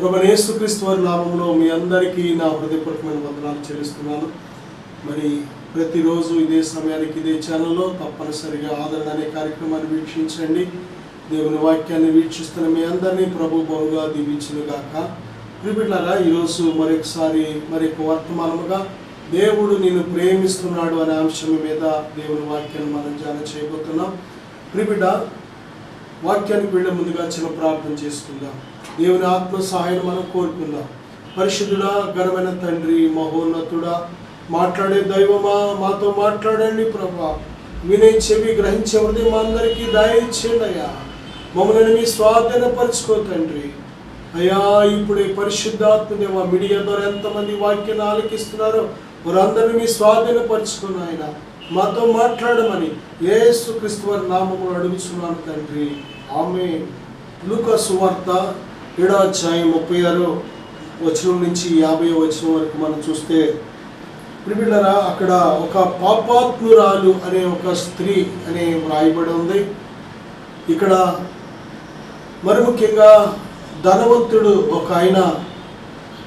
ప్రభువైన యేసుక్రీస్తు వారి నామములో మీ అందరికీ నా హృదయపూర్వకమైన వందనాలు చెల్లిస్తున్నాను. మరి ప్రతిరోజు ఇదే సమయానికి ఇదే ఛానల్లో తప్పనిసరిగా ఆదరణ అనే కార్యక్రమాన్ని వీక్షించండి. దేవుని వాక్యాన్ని వీక్షిస్తున్న మీ అందరినీ ప్రభు బహుగా దీవించునుగాక. ప్రియబిడ్డలారా, ఈరోజు మరొక వర్తమానముగా దేవుడు నిన్ను ప్రేమిస్తున్నాడు అనే అంశం మీద దేవుని వాక్యాన్ని మనం ధ్యానం చేయబోతున్నాం. ప్రియబిడ్డ, వాక్యానికి వెళ్ళే ముందుగా చిన్న ప్రార్థన చేసుకుందాం. దేవుని ఆత్మ సహాయం మనం కోరుకుందాం. పరిశుద్ధుడా, ఘనమైన తండ్రి, మహోన్నతుడా, మాట్లాడే దైవమా, మాతో మాట్లాడండి ప్రభా. వినే చెవి, గ్రహించే హృదయం మా అందరికీ దయచేయండి అయ్యా. మమ్మల్ని మీ స్వాధీనపరచుకో తండ్రి. అయ్యా, ఇప్పుడే పరిశుద్ధాత్మ దేవ మీడియా ద్వారా ఎంతమంది వాక్యాన్ని ఆలకిస్తున్నారో వారందరినీ మీ స్వాధీనపరచుకున్న ఆయన మాతో మాట్లాడమని యేసుక్రీస్తు వారి నామములో అడుగుతున్నాను తండ్రి, ఆమేన్. లూకా సువార్త 7వ అధ్యాయం 36వ వచనం నుంచి 50వ వచనం వరకు మనం చూస్తే, ప్రియబిడ్డలారా, అక్కడ ఒక పాపాత్మురాలు అనే ఒక స్త్రీ అనే వ్రాయబడి ఉంది. ఇక్కడ మరి ముఖ్యంగా ధనవంతుడు ఒక ఆయన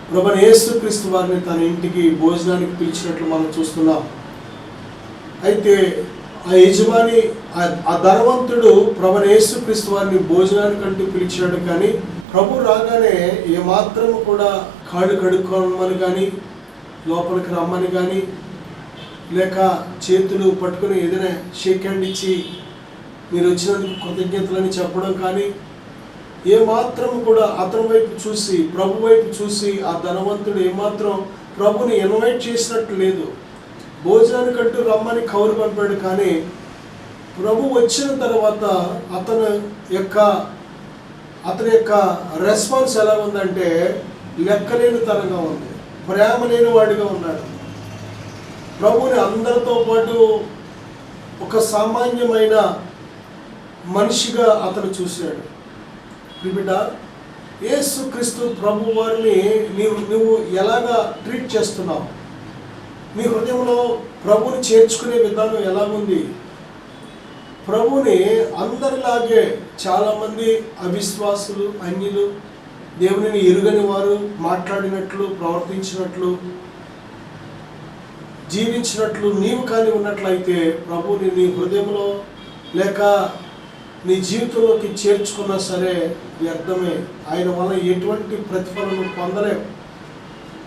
ప్రభువైన యేసుక్రీస్తు వారిని తన ఇంటికి భోజనానికి పిలిచినట్లు మనం చూస్తున్నాం. అయితే ఆ యజమాని, ఆ ధనవంతుడు ప్రభువైన యేసుక్రీస్తు వారిని భోజనానికంటూ పిలిచాడు. కానీ ప్రభు రాగానే ఏమాత్రం కూడా కాళ్ళు కడుక్కోమని కానీ, లోపలికి రమ్మని కానీ, లేక చేతులు పట్టుకుని ఏదైనా షేక్ హ్యాండ్ ఇచ్చి మీరు వచ్చినందుకు కృతజ్ఞతలని చెప్పడం కానీ, ఏమాత్రం కూడా అతని వైపు చూసి, ప్రభు వైపు చూసి ఆ ధనవంతుడు ఏమాత్రం ప్రభుని ఇన్వైట్ చేసినట్టు లేదు. భోజనానికంటూ రమ్మని కౌరు పంపాడు. కానీ ప్రభు వచ్చిన తర్వాత అతని యొక్క రెస్పాన్స్ ఎలా ఉందంటే లెక్కలేని తరంగా ఉంది. ప్రేమ లేని వాడిగా ఉన్నాడు. ప్రభుని అందరితో పాటు ఒక సామాన్యమైన మనిషిగా అతను చూశాడు. బిడ్డ, యేసుక్రీస్తు ప్రభు వారిని నువ్వు ఎలాగా ట్రీట్ చేస్తున్నావు? మీ హృదయంలో ప్రభుని చేర్చుకునే విధానం ఎలాగుంది? ప్రభుని అందరిలాగే చాలామంది అవిశ్వాసులు, అన్యులు, దేవునిని ఎరుగని వారు మాట్లాడినట్లు, ప్రవర్తించినట్లు, జీవించినట్లు నీవు కానీ ఉన్నట్లయితే ప్రభుని నీ హృదయంలో లేక నీ జీవితంలోకి చేర్చుకున్నా సరే వ్యర్థమే. ఆయన వల్ల ఎటువంటి ప్రతిఫలం పొందలేం.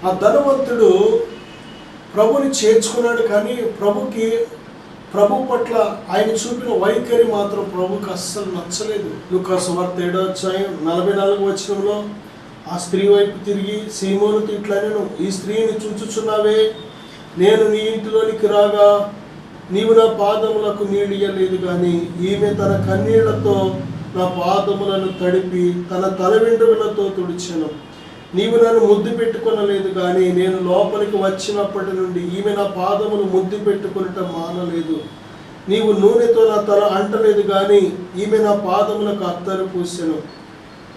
ఆ ధనవంతుడు ప్రభుని చేర్చుకున్నాడు. కానీ ప్రభు పట్ల ఆయన చూపిన వైఖరి మాత్రం ప్రభుకి అస్సలు నచ్చలేదు. లూకా సువార్త 7వ అధ్యాయం 44వ వచనంలో ఆ స్త్రీ వైపు తిరిగి సీమోనుతో ఇట్లా, నేను ఈ స్త్రీని చూచుచున్నావే, నేను నీ ఇంటిలోనికి రాగా నీవు నా పాదములకు నీళ్ళు ఇయ్యలేదు, కానీ ఈమె తన కన్నీళ్లతో నా పాదములను తడిపి తన తల వెంట్రుకలతో తుడిచెను. నీవు నన్ను ముద్దు పెట్టుకొనలేదు, కానీ నేను లోపలికి వచ్చినప్పటి నుండి ఈమె నా పాదములు ముద్దు పెట్టుకొనటం మానలేదు. నీవు నూనెతో నా తల అంటలేదు, కానీ ఈమె నా పాదములకు అత్తరు పూసెను.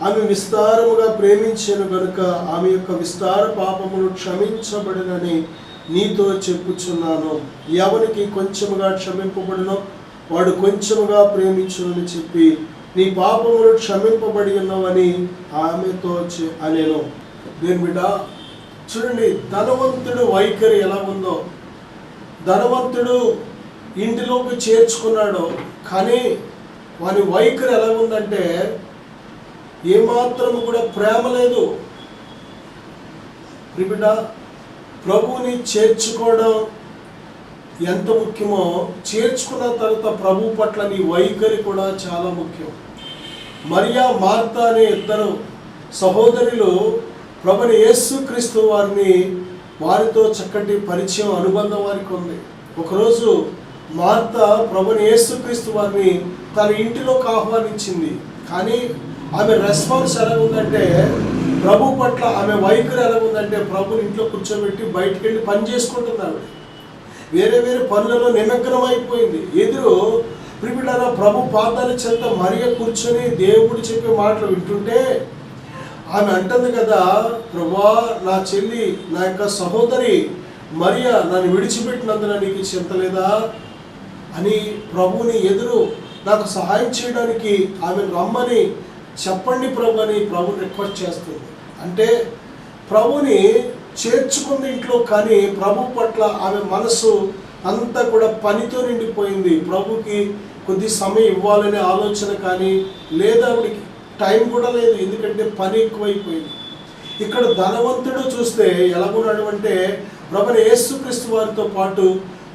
ఆమె విస్తారముగా ప్రేమించెను గనుక ఆమె యొక్క విస్తార పాపములు క్షమించబడినని నీతో చెప్పుచున్నాను. ఎవరికి కొంచెముగా క్షమింపబడినో వాడు కొంచెముగా ప్రేమించునని చెప్పి నీ పాపములు క్షమింపబడి ఉన్నవని ఆమెతో అనేను. దేని బిడ్డ, చూడండి ధనవంతుడు వైఖరి ఎలా ఉందో. ధనవంతుడు ఇంటిలోకి చేర్చుకున్నాడు, కానీ వాని వైఖరి ఎలా ఉందంటే ఏమాత్రం కూడా ప్రేమ లేదు. బిడ్డ, ప్రభువుని చేర్చుకోవడం ఎంత ముఖ్యమో, చేర్చుకున్న తర్వాత ప్రభు పట్ల నీ వైఖరి కూడా చాలా ముఖ్యం. మరియా, మార్తా అనే ఇద్దరు సహోదరులు ప్రభువైన యేసుక్రీస్తు వారితో చక్కటి పరిచయం, అనుబంధం వారికి ఉంది. ఒకరోజు మార్తా ప్రభువైన యేసుక్రీస్తు వారిని తన ఇంటిలోకి ఆహ్వానించింది. కానీ ఆమె రెస్పాన్స్ ఎలా ఉందంటే, ప్రభు పట్ల ఆమె వైఖరి ఎలా ఉందంటే, ప్రభుని ఇంట్లో కూర్చోబెట్టి బయటికి వెళ్ళి పని చేసుకుంటున్నాడు. వేరే పనులలో నిమగ్నం అయిపోయింది. ప్రియబిడ్డలారా, ప్రభు పాదాల చెంత మరియ కూర్చొని దేవుడు చెప్పే మాటలు వింటుంటే ఆమె అంటుంది కదా, ప్రభువా, నా చెల్లి, నా యొక్క సహోదరి మరియ నన్ను విడిచిపెట్టినందున నీకు చింతలేదా అని ప్రభుని నాకు సహాయం చేయడానికి ఆమె రమ్మని చెప్పండి ప్రభు అని ప్రభు రిక్వెస్ట్ చేస్తుంది. అంటే ప్రభుని చేర్చుకుంది ఇంట్లో, కానీ ప్రభు పట్ల ఆమె మనసు అంతా కూడా పనితో నిండిపోయింది. ప్రభుకి కొద్ది సమయం ఇవ్వాలనే ఆలోచన కానీ లేదా ఆవిడికి టైం కూడా లేదు, ఎందుకంటే పని ఎక్కువైపోయింది. ఇక్కడ ధనవంతుడు చూస్తే ఎలాగున్నాడు అంటే, ప్రభుని యేసుక్రీస్తు వారితో పాటు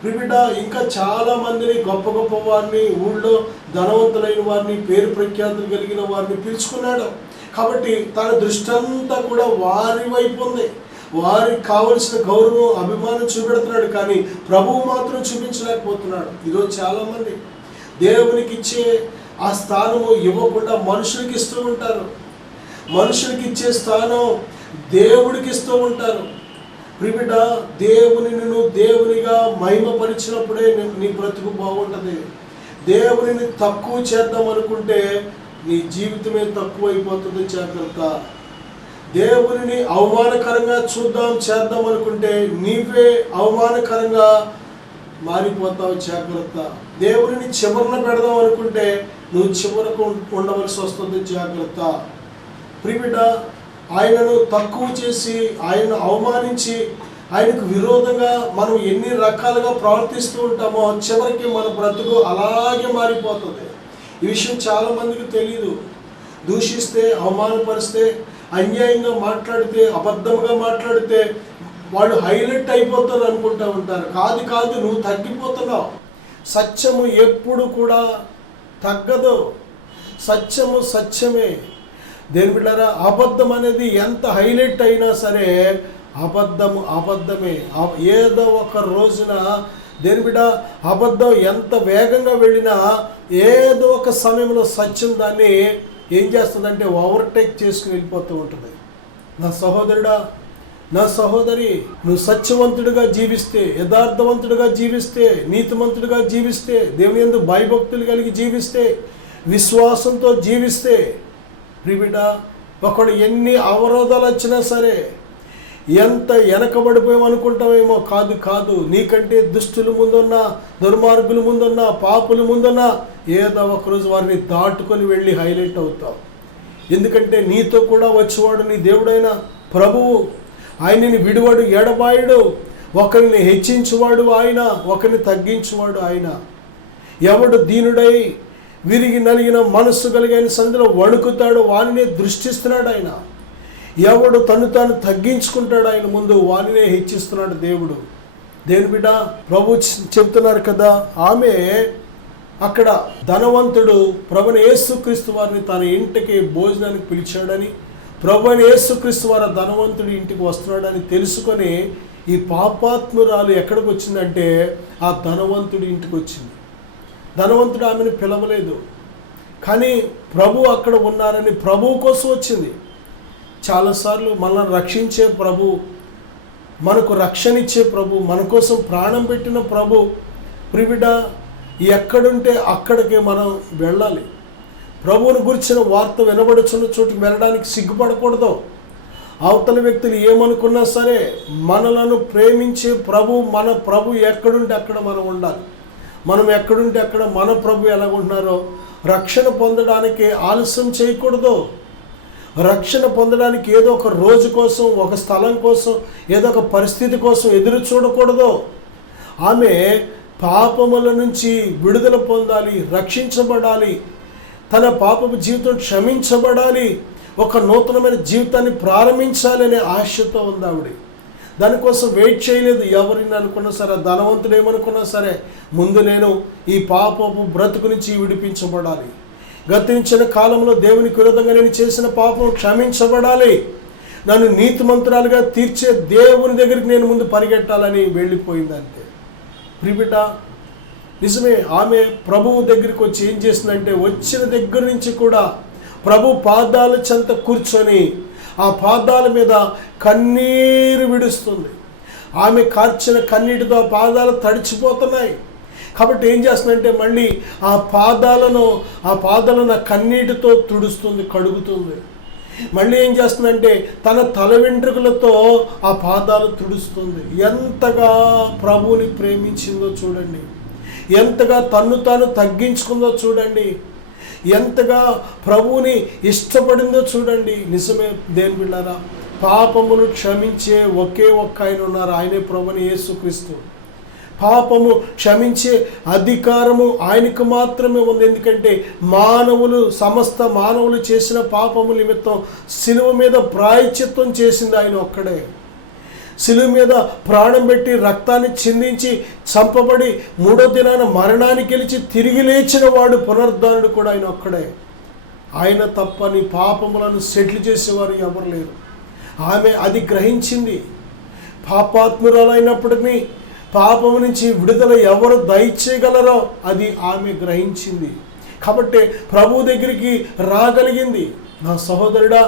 ప్రిబిడ ఇంకా చాలా మందిని, గొప్ప గొప్ప వారిని, ఊళ్ళో ధనవంతులైన వారిని, పేరు ప్రఖ్యాతులు కలిగిన వారిని పిలుచుకున్నాడు. కాబట్టి తన దృష్టి అంతా కూడా వారి వైపు ఉంది. వారికి కావలసిన గౌరవం, అభిమానం చూపెడుతున్నాడు, కానీ ప్రభువు మాత్రం చూపించలేకపోతున్నాడు. ఈరోజు చాలామంది దేవునికి ఇచ్చే ఆ స్థానము ఇవ్వకుండా మనుషులకి ఇస్తూ ఉంటారు. మనుషులకి ఇచ్చే స్థానం దేవుడికి ఇస్తూ ఉంటారు. ప్రిబిడ, దేవుని నువ్వు దేవునిగా మహిమపరిచినప్పుడే నీ బ్రతుకు బాగుంటుంది. దేవునిని తక్కువ చేద్దాం అనుకుంటే నీ జీవితమే తక్కువ అయిపోతుంది, జాగ్రత్త. దేవునిని అవమానకరంగా చేద్దాం అనుకుంటే నీవే అవమానకరంగా మారిపోతావు, జాగ్రత్త. దేవునిని చివరన పెడదాం అనుకుంటే నువ్వు చివరకు ఉండవలసి వస్తుంది, జాగ్రత్త. ప్రిబిడ, ఆయనను తక్కువ చేసి, ఆయనను అవమానించి, ఆయనకు విరోధంగా మనం ఎన్ని రకాలుగా ప్రవర్తిస్తూ ఉంటామో చివరికి మన బ్రతుకు అలాగే మారిపోతుంది. ఈ విషయం చాలామందికి తెలియదు. దూషిస్తే, అవమానపరిస్తే, అన్యాయంగా మాట్లాడితే, అబద్ధంగా మాట్లాడితే వాళ్ళు హైలైట్ అయిపోతారు అనుకుంటూ ఉంటారు. కాదు, నువ్వు తగ్గిపోతున్నావు. సత్యము ఎప్పుడు కూడా తగ్గదు. సత్యము సత్యమే. దేని బిడ్డారా, అబద్ధం అనేది ఎంత హైలైట్ అయినా సరే అబద్ధమే. ఏదో ఒక రోజున దేని బిడ్డ, అబద్ధం ఎంత వేగంగా వెళ్ళినా ఏదో ఒక సమయంలో సత్యం దాన్ని ఏం చేస్తుందంటే ఓవర్టేక్ చేసుకుని వెళ్ళిపోతూ ఉంటుంది. నా సహోదరుడా, నా సహోదరి, నువ్వు సత్యవంతుడిగా జీవిస్తే, యథార్థవంతుడిగా జీవిస్తే, నీతిమంతుడిగా జీవిస్తే, దేవుని యందు భయభక్తులు కలిగి జీవిస్తే, విశ్వాసంతో జీవిస్తే, ప్రిబిడ, ఒకడు ఎన్ని అవరోధాలు వచ్చినా సరే, ఎంత వెనకబడిపోయామనుకుంటామేమో, కాదు. నీకంటే దుష్టుల ముందున్నా, దుర్మార్గుల ముందున్నా, పాపుల ముందున్నా ఏదో ఒకరోజు వారిని దాటుకొని వెళ్ళి హైలైట్ అవుతావు. ఎందుకంటే నీతో కూడా వచ్చేవాడు నీ దేవుడైన ప్రభువు. ఆయనని విడివాడు, ఎడబాయుడు. ఒకరిని హెచ్చించువాడు ఆయన, ఒకరిని తగ్గించువాడు ఆయన. ఎవడు దీనుడై విరిగి నలిగిన మనస్సు కలిగిన సంధిలో వణుకుతాడు, వానినే దృష్టిస్తున్నాడు ఆయన. ఎవడు తను తాను తగ్గించుకుంటాడు ఆయన ముందు, వానినే హెచ్చిస్తున్నాడు దేవుడు. దేని బిడ్డ, ప్రభు చెప్తున్నారు కదా, ఆమె అక్కడ ధనవంతుడు ప్రభుని యేసుక్రీస్తు వారిని తన ఇంటికి భోజనానికి పిలిచాడని, ప్రభుని యేసుక్రీస్తు వారి ధనవంతుడి ఇంటికి వస్తున్నాడని తెలుసుకొని ఈ పాపాత్మురాలు ఎక్కడికి వచ్చిందంటే ఆ ధనవంతుడి ఇంటికి వచ్చింది. ధనవంతుడు ఆమెను పిలవలేదు, కానీ ప్రభు అక్కడ ఉన్నారని ప్రభువు కోసం వచ్చింది. చాలాసార్లు మనల్ని రక్షించే ప్రభు, మనకు రక్షణ ఇచ్చే ప్రభు, మన కోసం ప్రాణం పెట్టిన ప్రభు, ప్రిబిడ, ఎక్కడుంటే అక్కడికి మనం వెళ్ళాలి. ప్రభువుని గురించిన వార్త వినబడుచున్న చోటుకు వెళ్ళడానికి సిగ్గుపడకూడదు. అవతల వ్యక్తులు ఏమనుకున్నా సరే మనలను ప్రేమించే ప్రభు, మన ప్రభు ఎక్కడుంటే అక్కడ మనం ఉండాలి. మనం ఎక్కడుంటే అక్కడ మన ప్రభు ఎలాగుంటున్నారో రక్షణ పొందడానికి ఆలస్యం చేయకూడదు. రక్షణ పొందడానికి ఏదో ఒక రోజు కోసం, ఒక స్థలం కోసం, ఏదో ఒక పరిస్థితి కోసం ఎదురు చూడకూడదు. ఆమె పాపముల నుంచి విడుదల పొందాలి, రక్షించబడాలి, తన పాపపు జీవితం క్షమించబడాలి, ఒక నూతనమైన జీవితాన్ని ప్రారంభించాలనే ఆశతో ఉంది ఆవిడ. దానికోసం వెయిట్ చేయలేదు. ఎవరిని అనుకున్నా సరే, ధనవంతుడు ఏమనుకున్నా సరే, ముందు నేను ఈ పాపపు బ్రతుకు నుంచి విడిపించబడాలి, గతించిన కాలంలో దేవునికి విరోధంగా నేను చేసిన పాపం క్షమించబడాలి, నన్ను నీతిమంతురాలుగా తీర్చే దేవుని దగ్గరికి నేను ముందు పరిగెట్టాలని వెళ్ళిపోయింది అంతే. ప్రిబిట, నిజమే, ఆమె ప్రభువు దగ్గరికి వచ్చి ఏం చేసిందంటే, వచ్చిన దగ్గర నుంచి కూడా ప్రభు పాదాల చెంత కూర్చొని ఆ పాదాల మీద కన్నీరు విడుస్తుంది. ఆమె కార్చిన కన్నీటితో ఆ పాదాలు తడిచిపోతున్నాయి. కాబట్టి ఏం చేస్తుందంటే మళ్ళీ ఆ పాదాలను కన్నీటితో తుడుస్తుంది, కడుగుతుంది. మళ్ళీ ఏం చేస్తుందంటే తన తల వెంట్రుకలతో ఆ పాదాలు తుడుస్తుంది. ఎంతగా ప్రభువుని ప్రేమించిందో చూడండి, ఎంతగా తన్ను తాను తగ్గించుకుందో చూడండి, ఎంతగా ప్రభువుని ఇష్టపడిందో చూడండి. నిజమే దేని బిడ్డారా, పాపములు క్షమించే ఒకే ఒక్క ఆయన ఉన్నారు, ఆయనే ప్రభుని యేసుక్రీస్తు. పాపము క్షమించే అధికారము ఆయనకు మాత్రమే ఉంది. ఎందుకంటే సమస్త మానవులు చేసిన పాపము నిమిత్తం శిలువ మీద ప్రాయశ్చిత్తం చేసింది ఆయన ఒక్కడే. శిలువ మీద ప్రాణం పెట్టి రక్తాన్ని చిందించి చంపబడి 3వ దినాన మరణాన్ని గెలిచి తిరిగి లేచిన వాడు, పునరుద్ధానుడు కూడా ఆయన ఒక్కడే. ఆయన తప్ప నీ పాపములను సెటిల్ చేసేవారు ఎవరు లేరు. ఆమె అది గ్రహించింది. పాపాత్మురాలైనప్పటికీ పాపము నుంచి విడుదల ఎవరు దయచేయగలరో అది ఆమె గ్రహించింది. కాబట్టి ప్రభు దగ్గరికి రాగలిగింది. నా సహోదరుడా,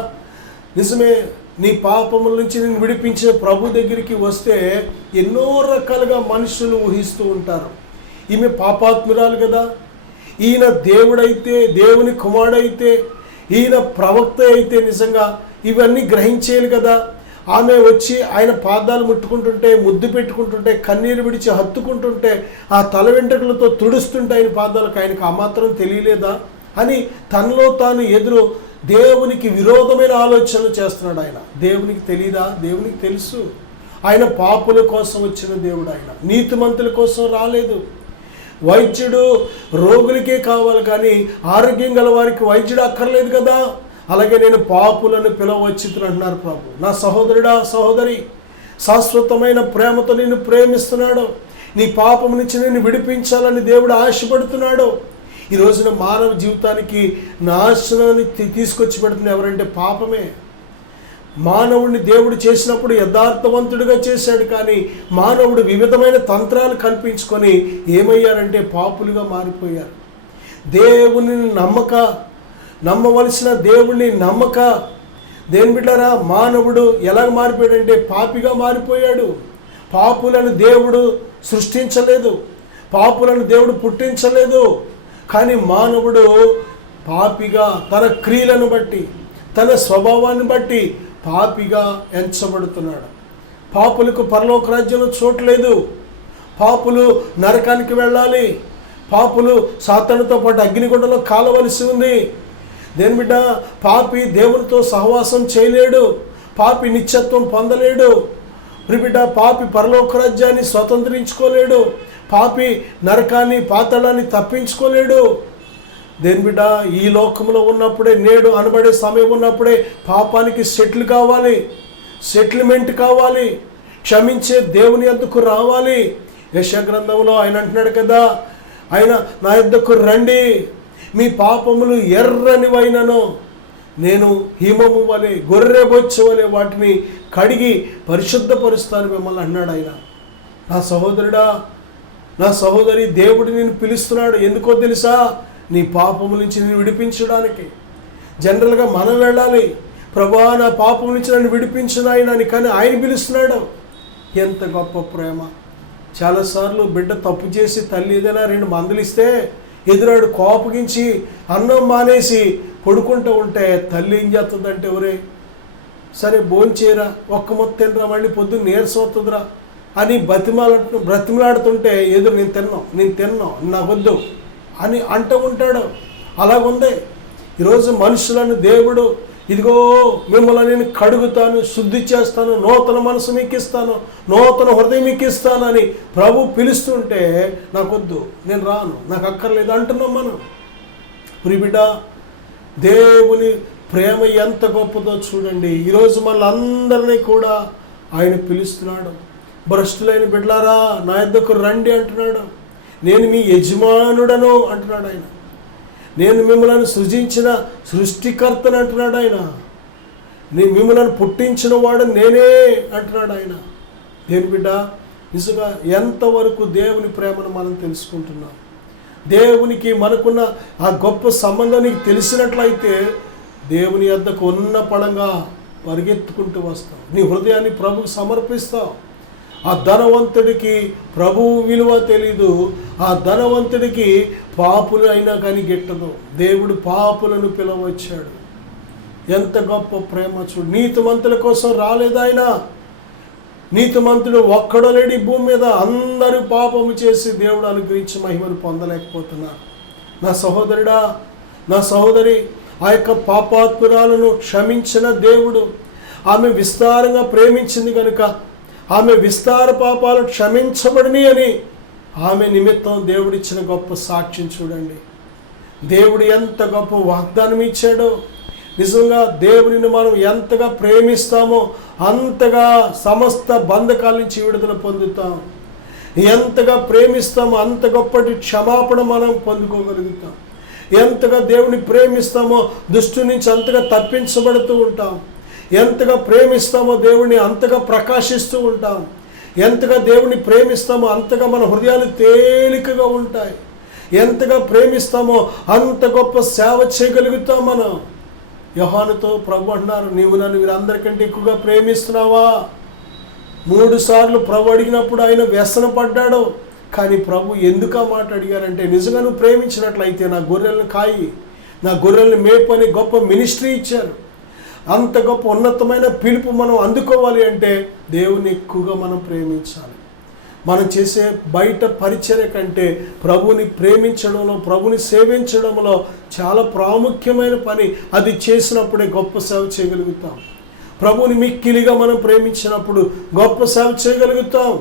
నిజమే, నీ పాపముల నుంచి నేను విడిపించిన ప్రభు దగ్గరికి వస్తే ఎన్నో రకాలుగా మనుషులు ఊహిస్తూ ఉంటారు. ఈమె పాపాత్మురాలు కదా, ఈయన దేవుడైతే, దేవుని కుమారుడైతే, ఈయన ప్రవక్త అయితే నిజంగా ఇవన్నీ గ్రహించేయాలి కదా. ఆమె వచ్చి ఆయన పాదాలు ముట్టుకుంటుంటే, ముద్దు పెట్టుకుంటుంటే, కన్నీరు విడిచి హత్తుకుంటుంటే, ఆ తల వెంట్రుకలతో తుడుస్తుంటే ఆయన పాదాలకు ఆయనకు ఆ మాత్రం తెలియలేదా అని తనలో తాను దేవునికి విరోధమైన ఆలోచనలు చేస్తున్నాడు ఆయన. దేవునికి తెలియదా? దేవునికి తెలుసు. ఆయన పాపుల కోసం వచ్చిన దేవుడు, ఆయన నీతిమంతుల కోసం రాలేదు. వైద్యుడు రోగులకే కావాలి కానీ ఆరోగ్యం గల వారికి వైద్యుడు అక్కర్లేదు కదా. అలాగే నేను పాపులను పిలవచ్చితులు అంటున్నారు ప్రభు. నా సహోదరుడా, సహోదరి, శాశ్వతమైన ప్రేమతో నిన్ను ప్రేమిస్తున్నాడు. నీ పాపం నుంచి నిన్ను విడిపించాలని దేవుడు ఆశపడుతున్నాడు. ఈ రోజున మానవ జీవితానికి నాశనాన్ని తీసుకొచ్చి పెడుతుంది ఎవరంటే పాపమే. మానవుడిని దేవుడు చేసినప్పుడు యథార్థవంతుడిగా చేశాడు, కానీ మానవుడు వివిధమైన తంత్రాలు కల్పించుకొని ఏమయ్యారంటే పాపులుగా మారిపోయారు. దేవుని నమ్మవలసిన దేవుణ్ణి నమ్మక దేని బిడ్డారా, మానవుడు ఎలా మారిపోయాడంటే పాపిగా మారిపోయాడు. పాపులను దేవుడు సృష్టించలేదు, పాపులను దేవుడు పుట్టించలేదు, కానీ మానవుడు పాపిగా తన క్రియలను బట్టి, తన స్వభావాన్ని బట్టి పాపిగా ఎంచబడుతున్నాడు. పాపులకు పరలోక రాజ్యంలో చోట్లేదు. పాపులు నరకానికి వెళ్ళాలి. పాపులు సాతానుతో పాటు అగ్నిగుండంలో కాలవలసి ఉంది. దేని బిడ్డ, పాపి దేవునితో సహవాసం చేయలేడు, పాపి నిత్యత్వం పొందలేడు. బిడ్డ, పాపి పరలోక రాజ్యాన్ని స్వతంత్రించుకోలేడు, పాపి నరకాన్ని పాతాళాన్ని తప్పించుకోలేడు. దేని బిడ్డ, ఈ లోకంలో ఉన్నప్పుడే, నేడు అనబడే సమయం ఉన్నప్పుడే పాపానికి సెటిల్మెంట్ కావాలి, క్షమించే దేవుని యొద్దకు రావాలి. యెషయా గ్రంథంలో ఆయన అంటున్నాడు కదా, ఆయన నా యొద్దకు రండి, మీ పాపములు ఎర్రనివైనను నేను హిమము వలె, గొర్రె బొచ్చు వలె వాటిని కడిగి పరిశుద్ధపరుస్తాను మిమ్మల్ని అన్నాడు ఆయన. నా సహోదరుడా, నా సహోదరి, దేవుడు నిన్ను పిలుస్తున్నాడు. ఎందుకో తెలుసా? నీ పాపము నుంచి నేను విడిపించడానికి. జనరల్గా మనం వెళ్ళాలి, ప్రభా నా పాపం నుంచి నన్ను విడిపించిన ఆయన అని, కానీ ఆయన పిలుస్తున్నాడు. ఎంత గొప్ప ప్రేమ! చాలాసార్లు బిడ్డ తప్పు చేసి తల్లి ఏదైనా 2 మందులు ఇస్తే ఎదురాడు కోపగించి అన్నం మానేసి పడుకుంటూ ఉంటే తల్లి ఏం చేస్తుందంటే, ఒరే సరే భోంచేయరా, ఒక్క మొత్తం తినరా, మళ్ళీ పొద్దున్న నీరసం వస్తుందిరా అని బ్రతిమలాడుతుంటే ఎదురు నేను తిన్నాను నాకు వద్దు అని అంటూ ఉంటాడు. అలాగుంది ఈరోజు మనుషులను దేవుడు, ఇదిగో మిమ్మల్ని నేను కడుగుతాను, శుద్ధి చేస్తాను, నూతన మనసు మీకు ఇస్తాను, నూతన హృదయం మీకు ఇస్తాను అని ప్రభు పిలుస్తుంటే నాకొద్దు, నేను రాను, నాకు అక్కర్లేదు అంటున్నాం మనం. ప్రియబిడ్డ, దేవుని ప్రేమ ఎంత గొప్పదో చూడండి. ఈరోజు మనందరినీ కూడా ఆయన పిలుస్తున్నాడు. భ్రష్టులైన బిడ్డలారా నా యొద్దకు రండి అంటున్నాడు. నేను మీ యజమానుడను అంటున్నాడు ఆయన. నేను మిమ్మల్ని సృజించిన సృష్టికర్తను అంటున్నాడు ఆయన. మిమ్మల్ని పుట్టించిన వాడు నేనే అంటున్నాడు ఆయన. దేని బిడ్డ, నిజంగా ఎంతవరకు దేవుని ప్రేమను మనం తెలుసుకుంటున్నాం? దేవునికి మనకున్న ఆ గొప్ప సంబంధం నీకు తెలిసినట్లయితే దేవుని యొద్దకు ఉన్న పడంగా పరిగెత్తుకుంటూ వస్తావు. నీ హృదయాన్ని ప్రభుకు సమర్పిస్తావు. ఆ ధనవంతుడికి ప్రభువు విలువ తెలీదు. ఆ ధనవంతుడికి పాపులు అయినా కానీ గిట్టదు. దేవుడు పాపులను పిలవచ్చాడు. ఎంత గొప్ప ప్రేమ చూడు. నీతిమంతుల కోసం రాలేదు ఆయన. నీతిమంతుడు ఒక్కడో లేడు ఈ భూమి మీద. అందరూ పాపము చేసి దేవుడు అనుగ్రహించి మహిమను పొందలేకపోతున్నారు. నా సహోదరుడా, నా సహోదరి, ఆ యొక్క పాపాత్మురాలను క్షమించిన దేవుడు, ఆమె విస్తారంగా ప్రేమించింది కనుక ఆమె విస్తార పాపాలు క్షమించబడిని అని ఆమె నిమిత్తం దేవుడిచ్చిన గొప్ప సాక్ష్యం చూడండి. దేవుడు ఎంత గొప్ప వాగ్దానం ఇచ్చాడో. నిజంగా దేవునిని మనం ఎంతగా ప్రేమిస్తామో అంతగా సమస్త బంధకాల నుంచి విడుదల పొందుతాం. ఎంతగా ప్రేమిస్తామో అంత గొప్పటి క్షమాపణ మనం పొందుకోగలుగుతాం. ఎంతగా దేవుని ప్రేమిస్తామో దుష్టు నుంచి అంతగా తప్పించబడుతూ ఉంటాం. ఎంతగా ప్రేమిస్తామో దేవుని అంతగా ప్రకాశిస్తూ ఉంటాం. ఎంతగా దేవుని ప్రేమిస్తామో అంతగా మన హృదయాలు తేలికగా ఉంటాయి. ఎంతగా ప్రేమిస్తామో అంత గొప్ప సేవ చేయగలుగుతాం మనం. యోహానుతో ప్రభు అంటున్నారు, నీవు నన్ను వీరందరికంటే ఎక్కువగా ప్రేమిస్తున్నావా? 3 సార్లు ప్రభు అడిగినప్పుడు ఆయన వ్యసన పడ్డాడు. కానీ ప్రభు ఎందుకు ఆ మాట అడిగారంటే, నిజంగా నువ్వు ప్రేమించినట్లయితే నా గొర్రెలను కాయి, నా గొర్రెలను మేపు అని గొప్ప మినిస్ట్రీ ఇచ్చారు. అంత గొప్ప ఉన్నతమైన పిలుపు మనం అందుకోవాలి అంటే దేవుని ఎక్కువగా మనం ప్రేమించాలి. మనం చేసే బయట పరిచర్య కంటే ప్రభుని ప్రేమించడంలో, ప్రభుని సేవించడంలో చాలా ప్రాముఖ్యమైన పని. అది చేసినప్పుడే గొప్ప సేవ చేయగలుగుతాం. ప్రభుని మిక్కిలిగా మనం ప్రేమించినప్పుడు గొప్ప సేవ చేయగలుగుతాం.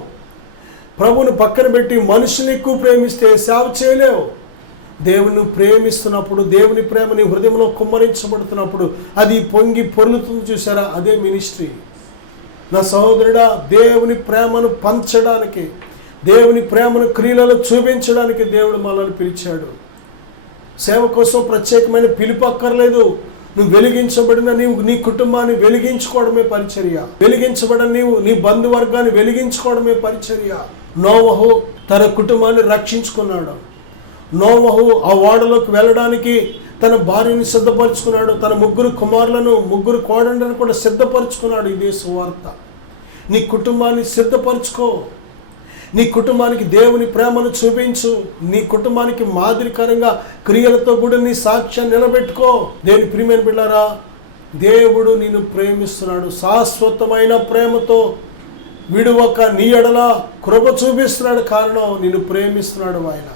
ప్రభుని పక్కన పెట్టి మనుషుని ఎక్కువ ప్రేమిస్తే సేవ చేయలేవు. దేవుని ప్రేమిస్తున్నప్పుడు, దేవుని ప్రేమ నీ హృదయంలో కుమ్మరించబడుతున్నప్పుడు అది పొంగి పొర్లుతుంది. చూసారా, అదే మినిస్ట్రీ. నా సహోదరుడా, దేవుని ప్రేమను పంచడానికి, దేవుని ప్రేమను క్రియలలో చూపించడానికి దేవుడు మనల్ని పిలిచాడు. సేవ కోసం ప్రత్యేకమైన పిలుపు అక్కర్లేదు. నువ్వు వెలిగించబడిన నీవు నీ కుటుంబాన్ని వెలిగించుకోవడమే పరిచర్య. వెలిగించబడిన నీవు నీ బంధువర్గాన్ని వెలిగించుకోవడమే పరిచర్య. నోవహు తన కుటుంబాన్ని రక్షించుకున్నాడు. నోవహు ఆ ఓడలోకి వెళ్ళడానికి తన భార్యని సిద్ధపరచుకున్నాడు. తన 3 కుమారులను 3 కోడళ్ళను కూడా సిద్ధపరచుకున్నాడు. ఇదే సువార్త. నీ కుటుంబాన్ని సిద్ధపరచుకో. నీ కుటుంబానికి దేవుని ప్రేమను చూపించు. నీ కుటుంబానికి మాదిరికరంగా క్రియలతో కూడా నీ సాక్ష్యాన్ని నిలబెట్టుకో. దేవుని ప్రియమైన బిడ్డలారా, దేవుడు నిన్ను ప్రేమిస్తున్నాడు. శాశ్వతమైన ప్రేమతో విడువక నీ ఎడల కృప చూపిస్తున్నాడు. కారణం, నిన్ను ప్రేమిస్తున్నాడు ఆయన.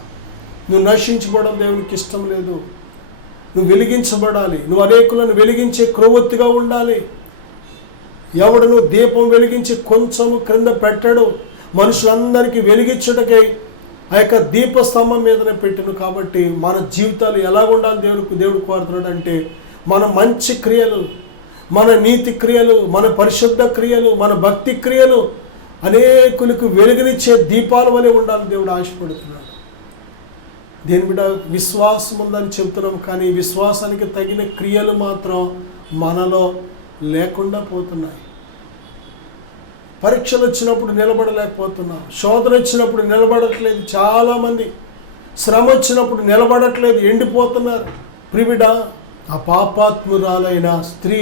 నువ్వు నశించబడడం దేవునికి ఇష్టం లేదు. నువ్వు వెలిగించబడాలి. నువ్వు అనేకులను వెలిగించే క్రొవ్వొత్తిగా ఉండాలి. ఎవడును దీపం వెలిగించి కొంచెము క్రింద పెట్టాడు. మనుషులందరికీ వెలిగించుటకై ఆ యొక్క దీపస్తంభం మీదనే పెట్టిను. కాబట్టి మన జీవితాలు ఎలా ఉండాలి దేవుడు కోరుతున్నాడు అంటే, మన మంచి క్రియలు, మన నీతి క్రియలు, మన పరిశుద్ధ క్రియలు, మన భక్తి క్రియలు అనేకులకు వెలుగునిచ్చే దీపాల వలె ఉండాలి దేవుడు ఆశపడుతున్నాడు. దేని బిడ్డ, విశ్వాసం ఉందని చెబుతున్నాం, కానీ విశ్వాసానికి తగిన క్రియలు మాత్రం మనలో లేకుండా పోతున్నాయి. పరీక్షలు వచ్చినప్పుడు నిలబడలేకపోతున్నాం. శోధన వచ్చినప్పుడు నిలబడట్లేదు చాలామంది. శ్రమ వచ్చినప్పుడు నిలబడట్లేదు, ఎండిపోతున్నారు. ప్రిబిడ, ఆ పాపాత్మురాలైన స్త్రీ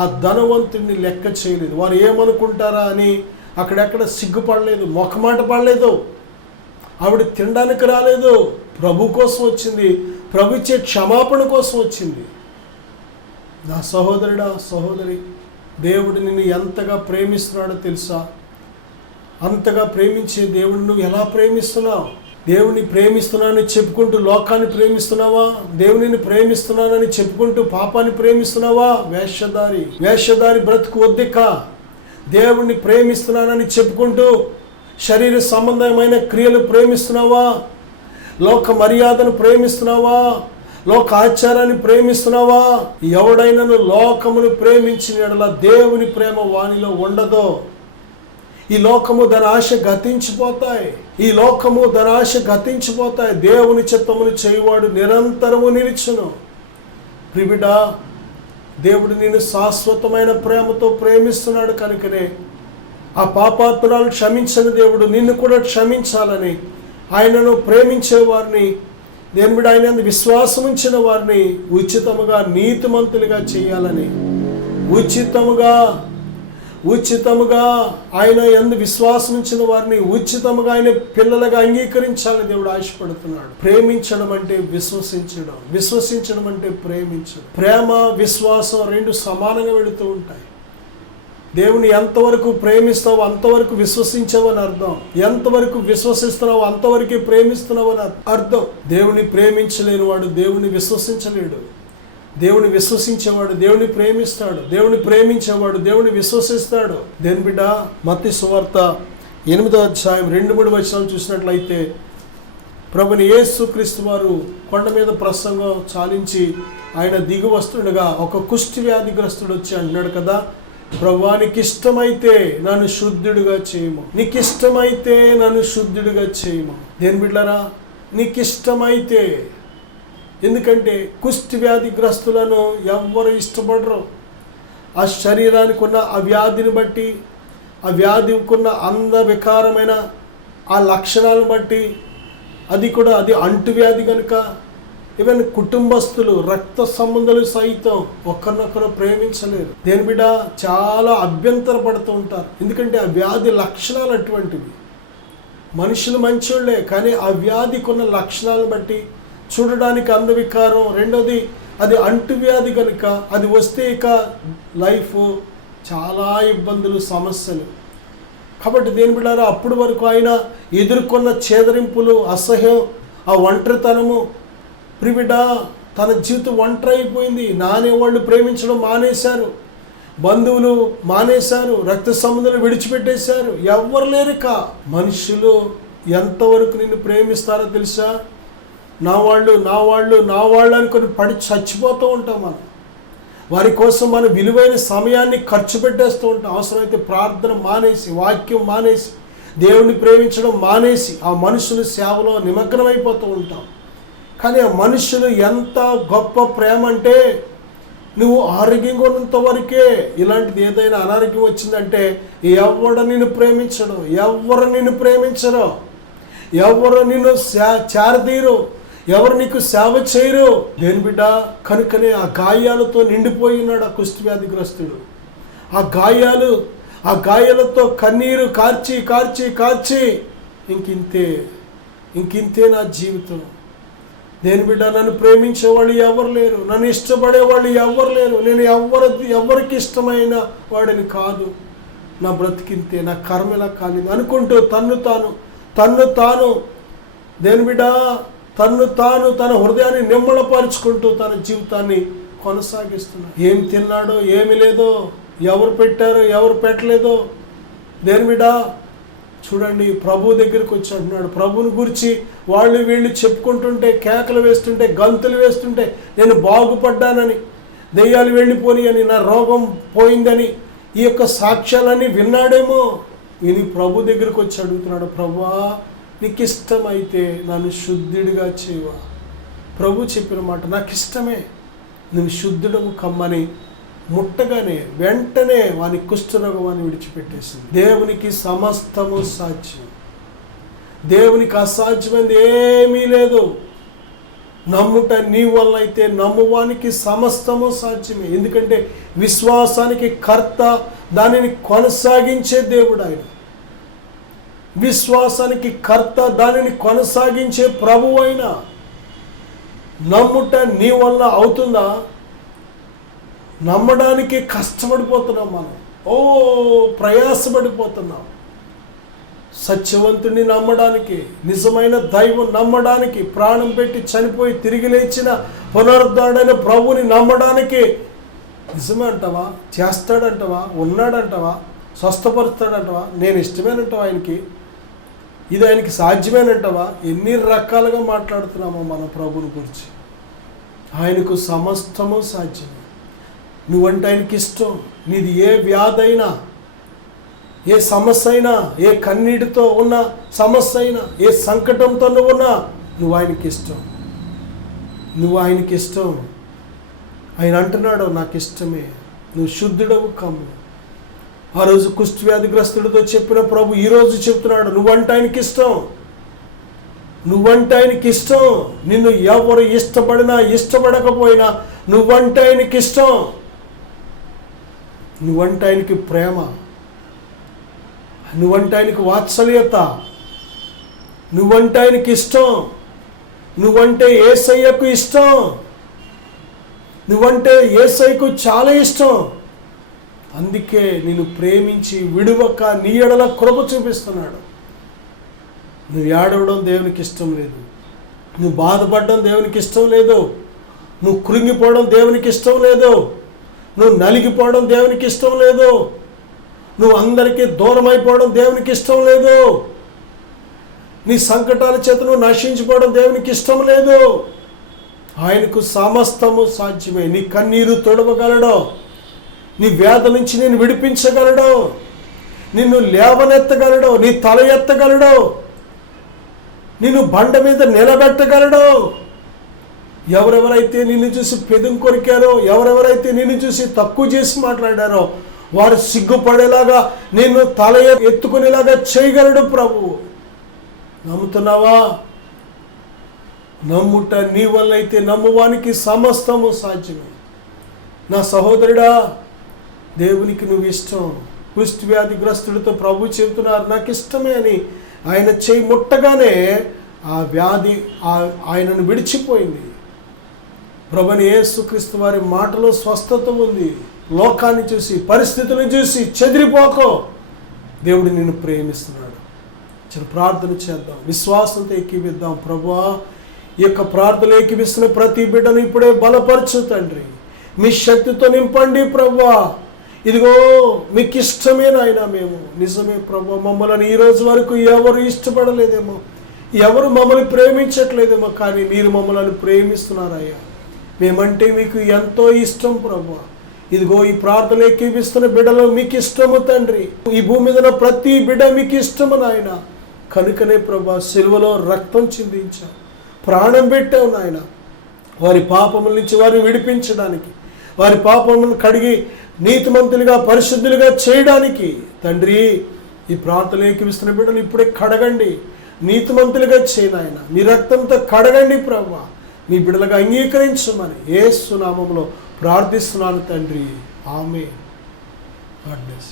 ఆ ధనవంతుడిని లెక్క చేయలేదు. వారు ఏమనుకుంటారా అని అక్కడెక్కడ సిగ్గుపడలేదు, మొఖమాట పడలేదు. ఆవిడ తినడానికి రాలేదు, ప్రభు కోసం వచ్చింది. ప్రభు ఇచ్చే క్షమాపణ కోసం వచ్చింది. నా సహోదరుడా, సహోదరి, దేవుడు నిన్ను ఎంతగా ప్రేమిస్తున్నాడో తెలుసా? అంతగా ప్రేమించే దేవుడు నువ్వు ఎలా ప్రేమిస్తున్నావు? దేవుని ప్రేమిస్తున్నానని చెప్పుకుంటూ లోకాన్ని ప్రేమిస్తున్నావా? దేవునిని ప్రేమిస్తున్నానని చెప్పుకుంటూ పాపాన్ని ప్రేమిస్తున్నావా? వేషధారి బ్రతుకు వద్దిక. దేవుణ్ణి ప్రేమిస్తున్నానని చెప్పుకుంటూ శరీర సంబంధమైన క్రియలు ప్రేమిస్తున్నావా? లోక మర్యాదను ప్రేమిస్తున్నావా? లోక ఆచారాన్ని ప్రేమిస్తున్నావా? ఎవడైనాను లోకమును ప్రేమించిన యెడల దేవుని ప్రేమ వానిలో ఉండదో. ఈ లోకము దాని ఆశ గతించిపోతాయి. ఈ లోకము దాని ఆశ గతించిపోతాయి. దేవుని చిత్తమును చేయువాడు నిరంతరము నిలుచును. ప్రిబిడా, దేవుడు నిన్ను శాశ్వతమైన ప్రేమతో ప్రేమిస్తున్నాడు కనుకనే ఆ పాపాత్మురాలు క్షమించని దేవుడు నిన్ను కూడా క్షమించాలని, ఆయనను ప్రేమించే వారిని, దేని మీద ఆయన విశ్వాసం ఉంచిన వారిని ఉచితముగా నీతిమంతులుగా చేయాలని, ఉచితముగా ఆయన యందు విశ్వాసం ఉంచిన వారిని ఉచితముగా ఆయన పిల్లలుగా అంగీకరించాలని దేవుడు ఆశపడుతున్నాడు. ప్రేమించడం అంటే విశ్వసించడం, విశ్వసించడం అంటే ప్రేమించడం. ప్రేమ, విశ్వాసం 2 సమానంగా వెళుతూ ఉంటాయి. దేవుని ఎంతవరకు ప్రేమిస్తావో అంతవరకు విశ్వసించావు అని అర్థం. ఎంతవరకు విశ్వసిస్తున్నావు అంతవరకు ప్రేమిస్తున్నావు అని అర్థం. దేవుని ప్రేమించలేని వాడు దేవుని విశ్వసించలేడు. దేవుని విశ్వసించేవాడు దేవుని ప్రేమిస్తాడు. దేవుని ప్రేమించేవాడు దేవుని విశ్వసిస్తాడు. దేని బిడ్డ, మత్తయి సువార్త 8వ అధ్యాయం 2-3 వచనాలు చూసినట్లయితే, ప్రభుని యేసుక్రీస్తు వారు కొండ మీద ప్రసంగం చాలించి ఆయన దిగి వస్తుండగా ఒక కుష్టి వ్యాధిగ్రస్తుడు వచ్చి అంటున్నాడు కదా, ప్రభువా నీకు ఇష్టమైతే నన్ను శుద్ధుడిగా చేయము, నీకు ఇష్టమైతే నన్ను శుద్ధుడిగా చేయము. దేని బిడ్డలారా, నీకు ఇష్టమైతే. ఎందుకంటే కుష్టి వ్యాధిగ్రస్తులను ఎవ్వరు ఇష్టపడరు. ఆ శరీరానికి ఉన్న ఆ వ్యాధిని బట్టి, ఆ వ్యాధికున్న అందవికారమైన ఆ లక్షణాలను బట్టి, అది అంటువ్యాధి కనుక ఈవెన్ కుటుంబస్తులు, రక్త సంబంధాలు సైతం ఒకరినొకరు ప్రేమించలేరు. దేని బిడ్డ, చాలా అభ్యంతర పడుతూ ఉంటారు. ఎందుకంటే ఆ వ్యాధి లక్షణాలు అటువంటివి. మనుషులు మంచోళ్లే, కానీ ఆ వ్యాధికి ఉన్న లక్షణాలను బట్టి చూడడానికి అందవికారం. రెండోది, అది అంటువ్యాధి కనుక అది వస్తే ఇక లైఫ్ చాలా ఇబ్బందులు, సమస్యలు. కాబట్టి దేని బిడ్డారా, అప్పటి వరకు ఆయన ఎదుర్కొన్న చేదరింపులు, అసహ్యం, ఆ ఒంటరితనము, ప్రిబిడ్డ తన జీవితం ఒంటరి అయిపోయింది. నానేవాళ్ళు ప్రేమించడం మానేశారు, బంధువులు మానేశారు, రక్త సంబంధాలు విడిచిపెట్టేశారు, ఎవ్వరు లేరుక. మనుషులు ఎంతవరకు నిన్ను ప్రేమిస్తారో తెలుసా? నా వాళ్ళు అనుకొని పడి చచ్చిపోతూ ఉంటాం మనం. వారి కోసం మనం విలువైన సమయాన్ని ఖర్చు పెట్టేస్తూ ఉంటాం. అవసరమైతే ప్రార్థన మానేసి, వాక్యం మానేసి, దేవుణ్ణి ప్రేమించడం మానేసి ఆ మనుషుల సేవలో నిమగ్నమైపోతూ ఉంటాం. కానీ ఆ మనుషులు ఎంత గొప్ప ప్రేమ అంటే, నువ్వు ఆరోగ్యంగా ఉన్నంత వరకే. ఇలాంటిది ఏదైనా అనారోగ్యం వచ్చిందంటే ఎవరు నిన్ను ప్రేమించడం, ఎవరు నిన్ను ప్రేమించరు, ఎవరు నిన్ను చేరదీరు, ఎవరు నీకు సేవ చేయరు. దేని బిడ్డ, కనుకనే ఆ గాయాలతో నిండిపోయి ఉన్నాడు ఆ కుష్టి వ్యాధిగ్రస్తుడు. ఆ గాయాలతో కన్నీరు కార్చి కార్చి కార్చి ఇంకింతే నా జీవితం. దేని బిడ్డ, నన్ను ప్రేమించేవాళ్ళు ఎవరు లేరు, నన్ను ఇష్టపడేవాళ్ళు ఎవరు లేరు, నేను ఎవరికి ఇష్టమైన వాడిని కాదు, నా బ్రతికింతే, నా కర్మ ఇలా కాలింది అనుకుంటూ తన్ను తాను దేని బిడ్డ తన హృదయాన్ని నిమ్మళపరుచుకుంటూ తన జీవితాన్ని కొనసాగిస్తున్నాడు. ఏం తిన్నాడో ఏమి లేదో, ఎవరు పెట్టారో ఎవరు పెట్టలేదో. దేని బిడ్డ, చూడండి, ప్రభు దగ్గరికి వచ్చి అంటున్నాడు. ప్రభుని గురించి వాళ్ళు వీళ్ళు చెప్పుకుంటుంటే, కేకలు వేస్తుంటే, గంతులు వేస్తుంటే, నేను బాగుపడ్డానని, దెయ్యాలు వెళ్ళిపోని అని, నా రోగం పోయిందని ఈ యొక్క సాక్ష్యాలన్నీ విన్నాడేమో. విని ప్రభు దగ్గరికి వచ్చి అడుగుతున్నాడు, ప్రభువా నీకు ఇష్టమైతే నన్ను శుద్ధుడిగా చేయవా. ప్రభు చెప్పిన మాట, నాకు ఇష్టమే, నువ్వు శుద్ధుడము కమ్మని ముట్టగానే వెంటనే వాని కుష్ఠరోగం విడిచిపెట్టేసింది. దేవునికి సమస్తము సాధ్యం. దేవునికి అసాధ్యమైనది ఏమీ లేదు. నమ్ముట నీ వల్ల అయితే నమ్మువానికి సమస్తము సాధ్యమే. ఎందుకంటే విశ్వాసానికి కర్త, దానిని కొనసాగించే దేవుడు ఆయన. విశ్వాసానికి కర్త, దానిని కొనసాగించే ప్రభువు అయిన. నమ్ముట నీ వల్ల అవుతుందా? నమ్మడానికి కష్టపడిపోతున్నాం మనం, ప్రయాసపడిపోతున్నాం. సత్యవంతుడిని నమ్మడానికి, నిజమైన దైవం నమ్మడానికి, ప్రాణం పెట్టి చనిపోయి తిరిగి లేచిన పునరుద్ధరణైన ప్రభుని నమ్మడానికి నిజమే అంటావా? చేస్తాడంటావా? ఉన్నాడంటావా? స్వస్థపరుస్తాడంటావా? నేను ఇష్టమేనంటావా ఆయనకి? ఇది ఆయనకి సాధ్యమేనంటావా? ఎన్ని రకాలుగా మాట్లాడుతున్నామో మన ప్రభుని గురించి. ఆయనకు సమస్తము సాధ్యం. నువ్వంటే ఆయనకి ఇష్టం. నీది ఏ వ్యాధి అయినా, ఏ సమస్య అయినా, ఏ కన్నీటితో ఉన్న సమస్య అయినా, ఏ సంకటంతో నువ్వున్నా, నువ్వు ఆయనకి ఇష్టం. ఆయన అంటున్నాడు, నాకు ఇష్టమే, నువ్వు శుద్ధుడవు కమ్ము. ఆ రోజు కుష్టి వ్యాధిగ్రస్తుడితో చెప్పిన ప్రభు ఈరోజు చెప్తున్నాడు, నువ్వంటే ఆయనకి ఇష్టం. నిన్ను ఎవరు ఇష్టపడినా ఇష్టపడకపోయినా నువ్వంటే ఆయనకి ఇష్టం. నువ్వంటే ఆయనకి ప్రేమ, నువ్వంటే ఆయనకి వాత్సల్యత, నువ్వంటే ఆయనకి ఇష్టం. నువ్వంటే యేసయ్యకు ఇష్టం. నువ్వంటే యేసయ్యకు చాలా ఇష్టం. అందుకే నిన్ను ప్రేమించి విడువక నీ ఎడల కృప చూపిస్తున్నాడు. నువ్వు ఏడవడం దేవునికి ఇష్టం లేదు, నువ్వు బాధపడడం దేవునికి ఇష్టం లేదు, నువ్వు కృంగిపోవడం దేవునికి ఇష్టం లేదు, నువ్వు నలిగిపోవడం దేవునికి ఇష్టం లేదు, నువ్వు అందరికీ దూరం అయిపోవడం దేవునికి ఇష్టం లేదు, నీ సంకటాల చేత నువ్వు నశించిపోవడం దేవునికి ఇష్టం లేదు. ఆయనకు సమస్తము సాధ్యమే. నీ కన్నీరు తొడవగలడు, నీ వ్యాధి నుంచి నేను విడిపించగలడు, నిన్ను లేవనెత్తగలడు, నీ తల ఎత్తగలడు, నిన్ను బండ మీద నిలబెట్టగలడు. ఎవరెవరైతే నిన్ను చూసి పెదం కొరికారో, ఎవరెవరైతే నిన్ను చూసి తక్కువ చేసి మాట్లాడారో వారు సిగ్గుపడేలాగా నిన్ను తల ఎత్తుకునేలాగా చేయగలడు ప్రభువు. నమ్ముతున్నావా? నమ్ముట నీ వల్ల అయితే నమ్మువానికి సమస్తము సాధ్యమే. నా సహోదరుడా, దేవునికి నువ్వు ఇష్టం. కుష్టి వ్యాధిగ్రస్తుడితో ప్రభు చెబుతున్నారు నాకు ఇష్టమే అని. ఆయన చేయి ముట్టగానే ఆ వ్యాధి ఆయనను విడిచిపోయింది. ప్రభుని యేసుక్రీస్తు వారి మాటలో స్వస్థత ఉంది. లోకాన్ని చూసి, పరిస్థితులను చూసి చెదిరిపోకో. దేవుడు నిన్ను ప్రేమిస్తున్నాడు. చిన్న ప్రార్థన చేద్దాం, విశ్వాసంతో ఏకీవిద్దాం. ప్రభువా, ఈ యొక్క ప్రార్థన ఏకీవిస్తున్న ప్రతి బిడ్డను ఇప్పుడే బలపరచు తండ్రి. మీ శక్తితో నింపండి ప్రభువా. ఇదిగో మీకు ఇష్టమే నాయన. మేము నిజమే ప్రభు, మమ్మల్ని ఈరోజు వరకు ఎవరు ఇష్టపడలేదేమో, ఎవరు మమ్మల్ని ప్రేమించట్లేదేమో, కానీ మీరు మమ్మల్ని ప్రేమిస్తున్నారయ్యా. మేమంటే మీకు ఎంతో ఇష్టం ప్రభు. ఇదిగో ఈ ప్రార్థన ఏకీవిస్తున్న బిడ్డలో మీకు ఇష్టము తండ్రి. ఈ భూమి మీద ప్రతి బిడ్డ మీకు ఇష్టము నాయన. కనుకనే ప్రభు సిలువలో రక్తం చిందించావు, ప్రాణం పెట్టావు నాయన. వారి పాపముల నుంచి వారిని విడిపించడానికి, వారి పాపములను కడిగి నీతిమంతులుగా పరిశుద్ధులుగా చేయడానికి తండ్రి ఈ ప్రార్థన ఏకీవిస్తున్న బిడ్డలు ఇప్పుడే కడగండి, నీతిమంతులుగా చేయనాయన. మీ రక్తంతో కడగండి ప్రభువా. మీ బిడ్డలుగా అంగీకరించమని యేసు నామములో ప్రార్థిస్తున్నాను తండ్రి. ఆమేన్. God bless.